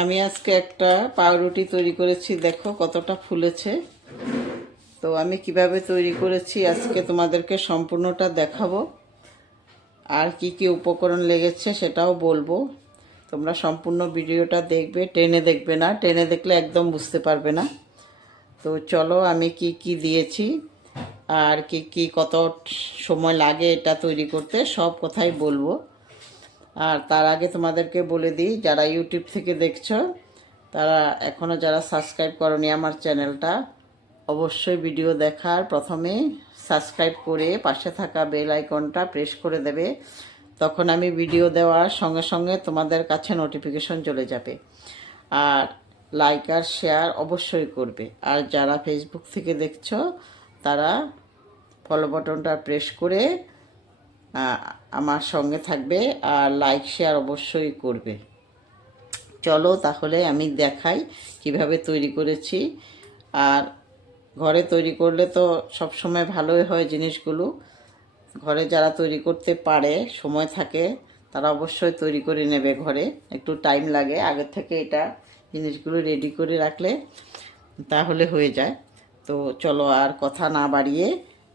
আমি আজকে একটা পাউরুটি তৈরি করেছি, দেখো কতটা ফুলেছে। তো আমি কীভাবে তৈরি করেছি আজকে তোমাদেরকে সম্পূর্ণটা দেখাবো। আর কি কি উপকরণ লেগেছে সেটাও বলব। তোমরা সম্পূর্ণ ভিডিওটা দেখবে, টেনে দেখবে না। টেনে দেখলে একদম বুঝতে পারবে না। তো চলো আমি কি কি দিয়েছি আর কি কি কত সময় লাগে এটা তৈরি করতে, সব কথাই বলব। আর তার আগে তোমাদেরকে বলে দিই, যারা ইউটিউব থেকে দেখছ, তারা এখনও যারা সাবস্ক্রাইব করনি আমার চ্যানেলটা, অবশ্যই ভিডিও দেখার প্রথমে সাবস্ক্রাইব করে পাশে থাকা বেল আইকনটা প্রেস করে দেবে। তখন আমি ভিডিও দেওয়ার সঙ্গে সঙ্গে তোমাদের কাছে নোটিফিকেশন চলে যাবে। আর লাইক আর শেয়ার অবশ্যই করবে। আর যারা ফেসবুক থেকে দেখছ, তারা ফলো বাটনটা প্রেস করে আমার সঙ্গে থাকবে আর লাইক শেয়ার অবশ্যই করবে। চলো তাহলে আমি দেখাই কীভাবে তৈরি করেছি। আর ঘরে তৈরি করলে তো সব সময় ভালোই হয় জিনিসগুলো। ঘরে যারা তৈরি করতে পারে, সময় থাকে, তারা অবশ্যই তৈরি করে নেবে ঘরে। একটু টাইম লাগে, আগে থেকে এটা জিনিসগুলো রেডি করে রাখলে তাহলে হয়ে যায়। তো চলো আর কথা না বাড়িয়ে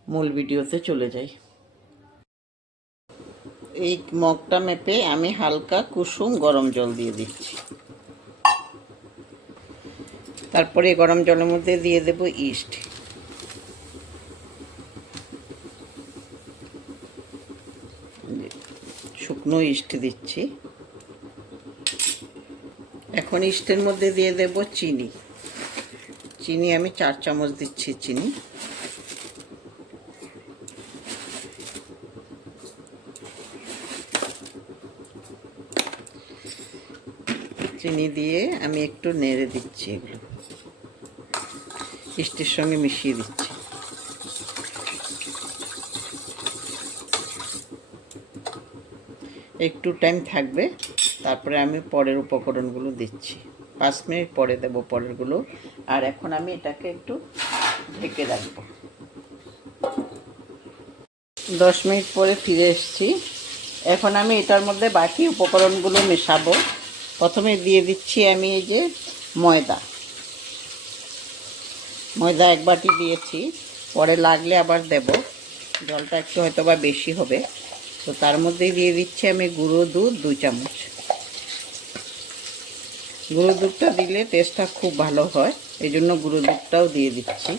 মূল ভিডিওতে চলে যাই। এই মগটা মেপে আমি হালকা কুসুম গরম জল দিয়ে দিচ্ছি। তারপরে গরম জলের মধ্যে দিয়ে দেব ইস্ট। শুকনো ইস্ট দিচ্ছি। এখন ইস্টের মধ্যে দিয়ে দেব চিনি। চিনি আমি চার চামচ দিচ্ছি চিনি। চিনি দিয়ে আমি একটু নেড়ে দিচ্ছি এগুলো। ইস্টের সঙ্গে মিশিয়ে দিচ্ছি। একটু টাইম থাকবে, তারপরে আমি পরের উপকরণগুলো দিচ্ছি। পাঁচ মিনিট পরে দেব পরেরগুলো। আর এখন আমি এটাকে একটু ঢেকে রাখব। দশ মিনিট পরে ফিরে এসেছি। এখন আমি এটার মধ্যে বাকি উপকরণগুলো মেশাবো। প্রথমে দিয়ে দিচ্ছি আমি এই যে ময়দা। ময়দা এক বাটি দিয়েছি, পরে লাগলে আবার দেব। জলটা একটু হয়তো বা বেশি হবে। তো তার মধ্যেই দিয়ে দিচ্ছি আমি গুঁড়ো দুধ দুই চামচ। গুঁড়ো দুধটা দিলে টেস্টটা খুব ভালো হয়, এই জন্য গুঁড়ো দুধটাও দিয়ে দিচ্ছি।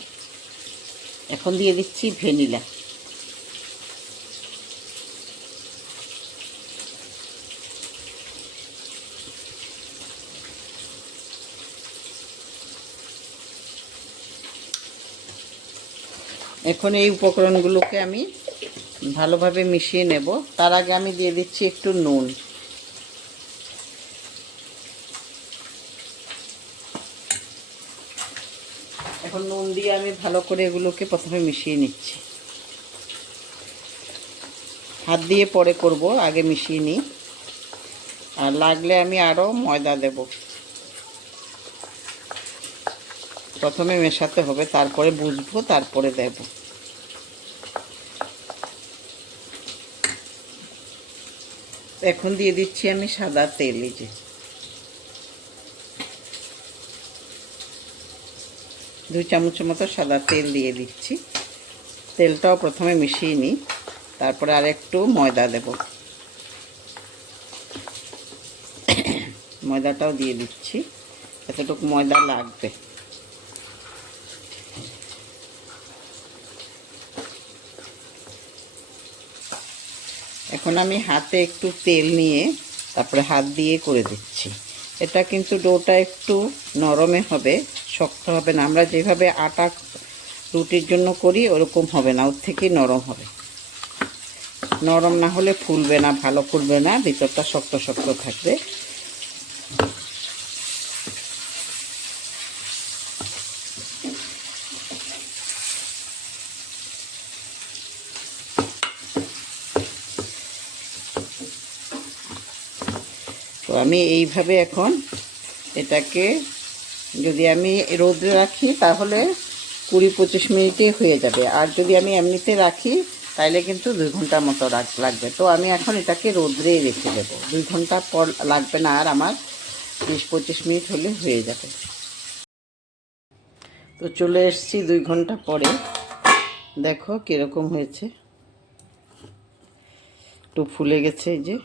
এখন দিয়ে দিচ্ছি ভ্যানিলা। এখন এই উপকরণগুলোকে আমি ভালোভাবে মিশিয়ে নেব। তার আগে আমি দিয়ে দিচ্ছি একটু নুন। এখন নুন দিয়ে আমি ভালো করে এগুলোকে প্রথমে মিশিয়ে নিচ্ছি। হাত দিয়ে পরে করব, আগে মিশিয়ে নিই। আর লাগলে আমি আরও ময়দা দেব। প্রথমে মেশাতে হবে, তারপরে বুঝব, তারপরে দেব। এখন দিয়ে দিচ্ছি আমি সাদা তেল, এই যে। দুই চামচের মতো সাদা তেল দিয়ে দিচ্ছি। তেলটাও প্রথমে মিশিয়ে নিই, তারপরে আর একটু ময়দা দেব। ময়দাটাও দিয়ে দিচ্ছি, এতটুকু ময়দা লাগবে। এখন আমি হাতে একটু তেল নিয়ে তারপরে হাত দিয়ে করে দিচ্ছি। এটা কিন্তু ডোটা একটু নরমে হবে, শক্ত হবে না। আমরা যেভাবে আটা রুটির জন্য করি, ওরকম হবে না। ওর থেকেই নরম হবে। নরম না হলে ফুলবে না, ভালো ফুলবে না। ভিতরটা শক্ত শক্ত থাকবে। আমি এইভাবে এখন এটাকে যদি আমি রোদে রাখি, তাহলে কুড়ি পঁচিশ মিনিটেই হয়ে যাবে। আর যদি আমি এমনিতে রাখি, তাইলে কিন্তু দুই ঘণ্টা মতো লাগবে। তো আমি এখন এটাকে রোদ্রেই রেখে দেবো। দুই ঘণ্টা পর লাগবে না, আর আমার বিশ পঁচিশ মিনিট হলে হয়ে যাবে। তো চলে এসছি দুই ঘণ্টা পরে। দেখো কীরকম হয়েছে। একটু ফুলে গেছে এই যে।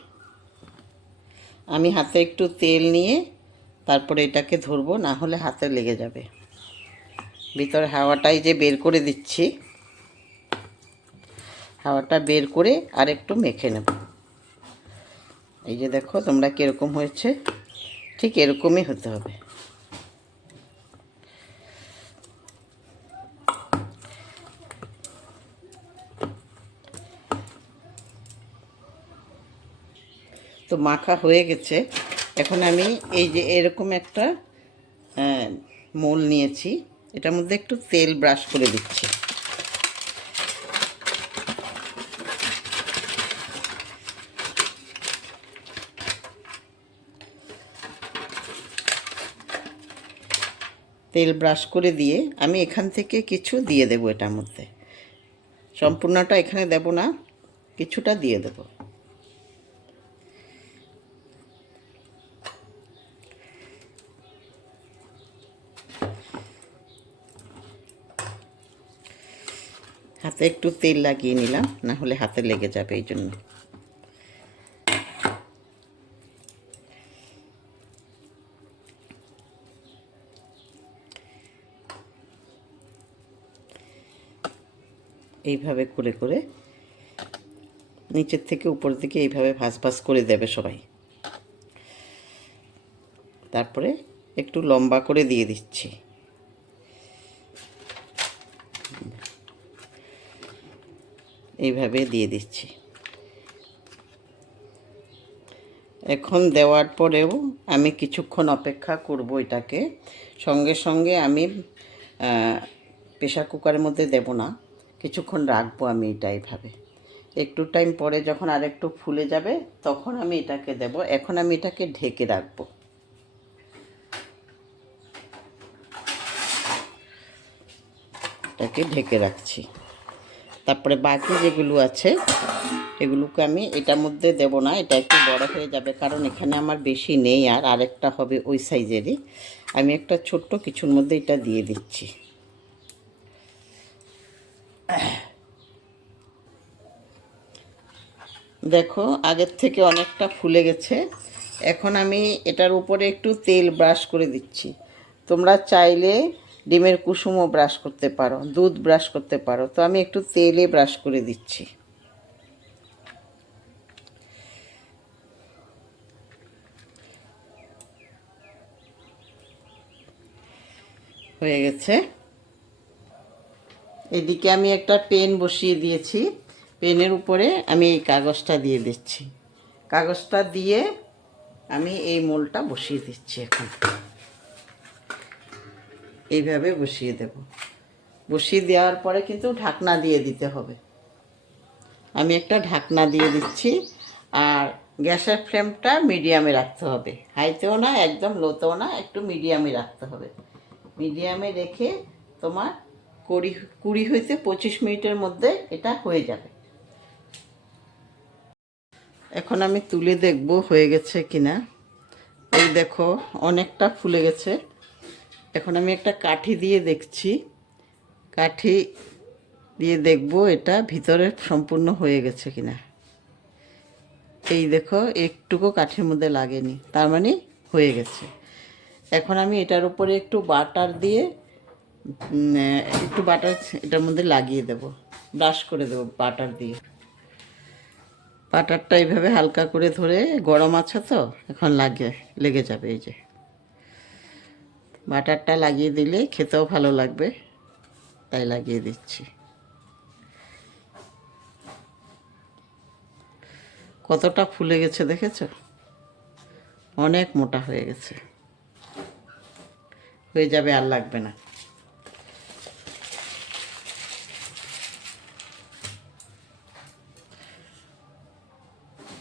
আমি হাতে একটু তেল নিয়ে তারপরে এটাকে ধরবো, না হলে হাতে লেগে যাবে। ভিতরে হাওয়াটাই যে বের করে দিচ্ছি, হাওয়াটা বের করে আর একটু মেখে নেব। এই যে দেখো, তোমরা কীরকম হয়েছে, ঠিক এরকমই হতে হবে। মাখা হয়ে গেছে। এখন আমি এই যে এরকম একটা মোল নিয়েছি। এটার মধ্যে একটু তেল ব্রাশ করে দিচ্ছি। তেল ব্রাশ করে দিয়ে আমি এখান থেকে কিছু দিয়ে দেবো এটার মধ্যে। সম্পূর্ণটা এখানে দেব না, কিছুটা দিয়ে দেবো। হাতে একটু তেল লাগিয়ে নিলাম, না হলে হাতে লেগে যাবে এই জন্য। এইভাবে করে করে নিচের থেকে উপর দিকে এইভাবে ভাজ ভাজ করে দেবে সবাই। তারপরে একটু লম্বা করে দিয়ে দিচ্ছি। এইভাবে দিয়ে দিচ্ছি। এখন দেওয়ার পরেও আমি কিছুক্ষণ অপেক্ষা করব এটাকে। সঙ্গে সঙ্গে আমি প্রেশার কুকারের মধ্যে দেব না। কিছুক্ষণ রাখব আমি এটা এইভাবে। একটু টাইম পরে যখন আরেকটু ফুলে যাবে, তখন আমি এটাকে দেব। এখন আমি এটাকে ঢেকে রাখব। এটাকে ঢেকে রাখছি। তারপরে বাকি যেগুলো আছে, এগুলোকে আমি এটার মধ্যে দেব না, এটা একটু বড় হয়ে যাবে, কারণ এখানে আমার বেশি নেই, আর আরেকটা হবে ওই সাইজেরই। আমি একটা ছোট্ট কিছুর মধ্যে এটা দিয়ে দিচ্ছি। দেখো, আগের থেকে অনেকটা ফুলে গেছে। এখন আমি এটার উপরে একটু তেল ব্রাশ করে দিচ্ছি। তোমরা চাইলে ডিমের কুসুমও ব্রাশ করতে পারো, দুধ ব্রাশ করতে পারো। তো আমি একটু তেলে ব্রাশ করে দিচ্ছি। হয়ে গেছে। এদিকে আমি একটা পেন বসিয়ে দিয়েছি। পেনের উপরে আমি এই কাগজটা দিয়ে দিচ্ছি। কাগজটা দিয়ে আমি এই মোলটা বসিয়ে দিচ্ছি এখন। এইভাবে বসিয়ে দেব। বসিয়ে দেওয়ার পরে কিন্তু ঢাকনা দিয়ে দিতে হবে। আমি একটা ঢাকনা দিয়ে দিচ্ছি আর গ্যাসের ফ্লেমটা মিডিয়ামে রাখতে হবে। হাইতেও না, একদম লোতেও না, একটু মিডিয়ামে রাখতে হবে। মিডিয়ামে রেখে তোমার কুড়ি কুড়ি হইতে পঁচিশ মিনিটের মধ্যে এটা হয়ে যাবে। এখন আমি তুলে দেখব হয়ে গেছে কিনা। এই দেখো, অনেকটা ফুলে গেছে। এখন আমি একটা কাঠি দিয়ে দেখছি। কাঠি দিয়ে দেখব এটা ভিতরে সম্পূর্ণ হয়ে গেছে কিনা। এই দেখো, একটুকু কাঠির মধ্যে লাগেনি, তার মানে হয়ে গেছে। এখন আমি এটার উপরে একটু বাটার দিয়ে একটু বাটার এটার মধ্যে লাগিয়ে দেব, ব্রাশ করে দেবো বাটার দিয়ে। বাটারটা এইভাবে হালকা করে ধরে, গরম আছে তো, এখন লাগে, লেগে যাবে এই যে। বাটারটা লাগিয়ে দিলে খেতেও ভালো লাগবে। তাই লাগিয়ে দিচ্ছি। কতটা ফুলে গেছে দেখেছ? অনেক মোটা হয়ে গেছে। হয়ে যাবে আর লাগবে না।